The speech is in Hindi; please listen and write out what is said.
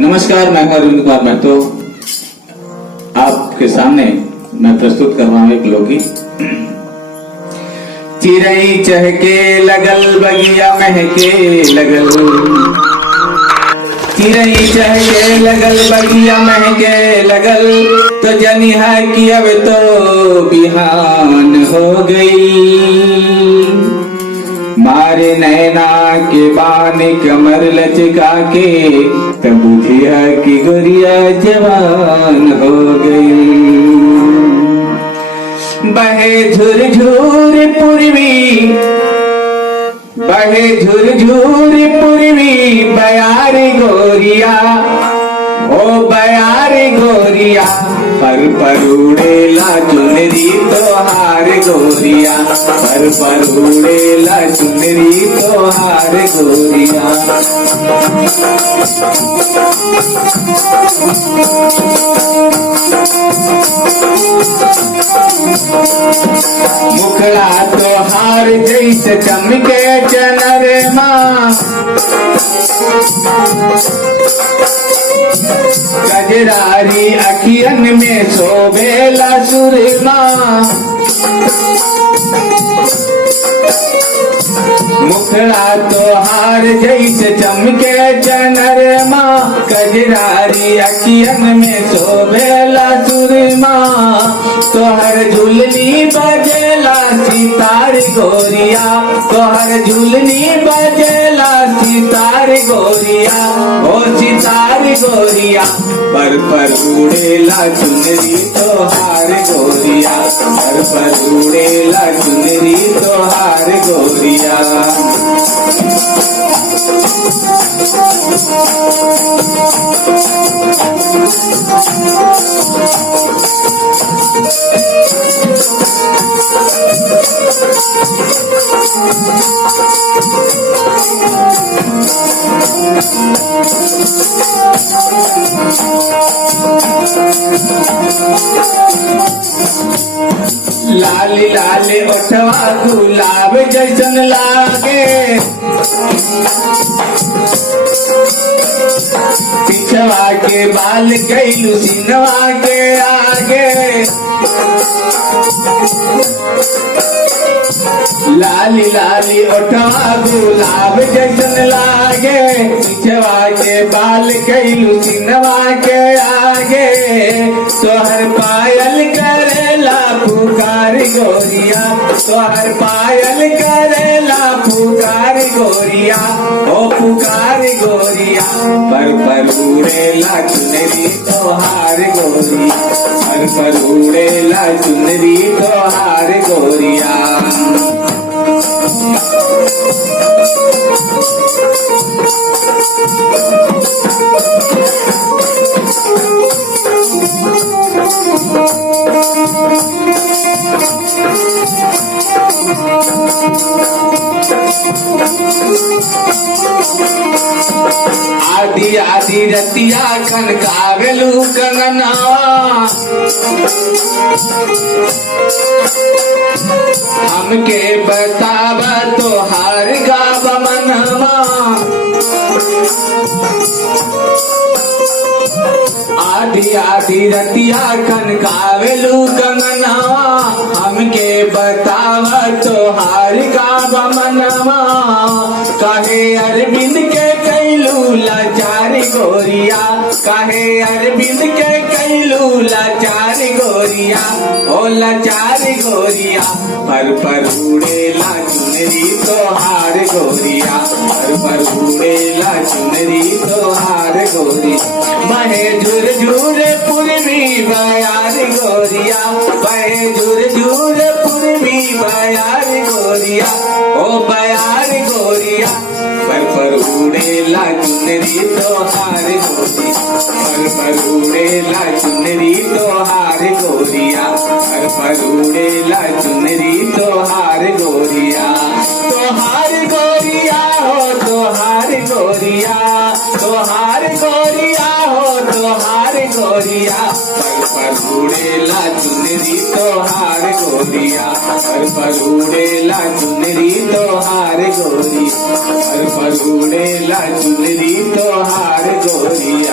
नमस्कार, मैं अरविंद कुमार महतो। आपके सामने मैं प्रस्तुत कर रहा हूं एक लोकगीत। चिरई चहके लगल बगिया महके लगल, चिरई चहके लगल बगिया महके लगल, तो जनी है कि अब तो बिहान हो गई। मारे नैना के बान कमर लचका के, तब बुझिया की गोरिया जवान हो गई। बहे झुरझुर पूर्वी, बहे झुरझुर पूर्वी बयार गोरिया, ओ बयार गोरिया, पर उड़ेला चुनरी तोहार गोरिया, पर उड़ेला चुनरी तोहार गोरिया। मुखड़ा तोहार जैसे चमके चनरमा, गजरारी अखियन में शोभेला सुरमा। मुखड़ा तोहार जैसे चमके चनरमा, गजरारी अखियन में शोभेला सुरमा। तोहर झुलनी बजेला सितार गोरिया, तोहर झुलनी बजेला सितार गोरिया, ओ सितार गोरिया, पर उड़ेला चुनरी तोहार गोरिया, पर उड़ेला चुनरी तोहार गोरिया। लाली लाली ओठवा गुलाब जैसन लागे, पिछवा के बाल गईलू सिनवा के आगे। लाली लाली ओठवा गुलाब जैसन लागे, पिछवा के बाल गईलू सिनवा के आगे। तोहर पायल करेला पुकार गोरिया, तोहर पायल करेला पुकार गोरिया, ओ पुकार गोरिया, पर उड़ेला चुनरी तोहार गोरिया, पर उड़ेला चुनरी तोहार गोरिया। आदि आदि रतिया कनकावेलू कंगनवा, हमके बताव तोहार गाव मनवा। आदि आदि रतिया कनकावेलू कंगनवा, हमके बताव तोहार गाव मनवा। कहे अरविंद के कैलू लाचार गोरिया, कहे अरविंद के कैलू लाचार गोरिया, ओ लाचार गोरिया, पर उड़ेला चुनरी तोहार गोरिया, पर उड़ेला चुनरी तोहार गोरिया। बहे झुरझुर पूर्वी बयार गोरिया, बहे झुरझुर पूर्वी बयार गोरिया, ओ बयार गोरिया, पर उड़ेला चुनरी तोहार गोरिया, पर उड़ेला चुनरी तोहार गोरिया, पर उड़ेला चुनरी तोहार गोरिया। तोहार गोरिया हो तोहार गोरिया, तोहार गोरिया हो तोहार गोरिया, पर उड़ेला चुनरी तोहार गोरिया, पर उड़ेला चुनरी तोहार गोरिया, पर उड़ेला चुनरी तोहार गोरिया।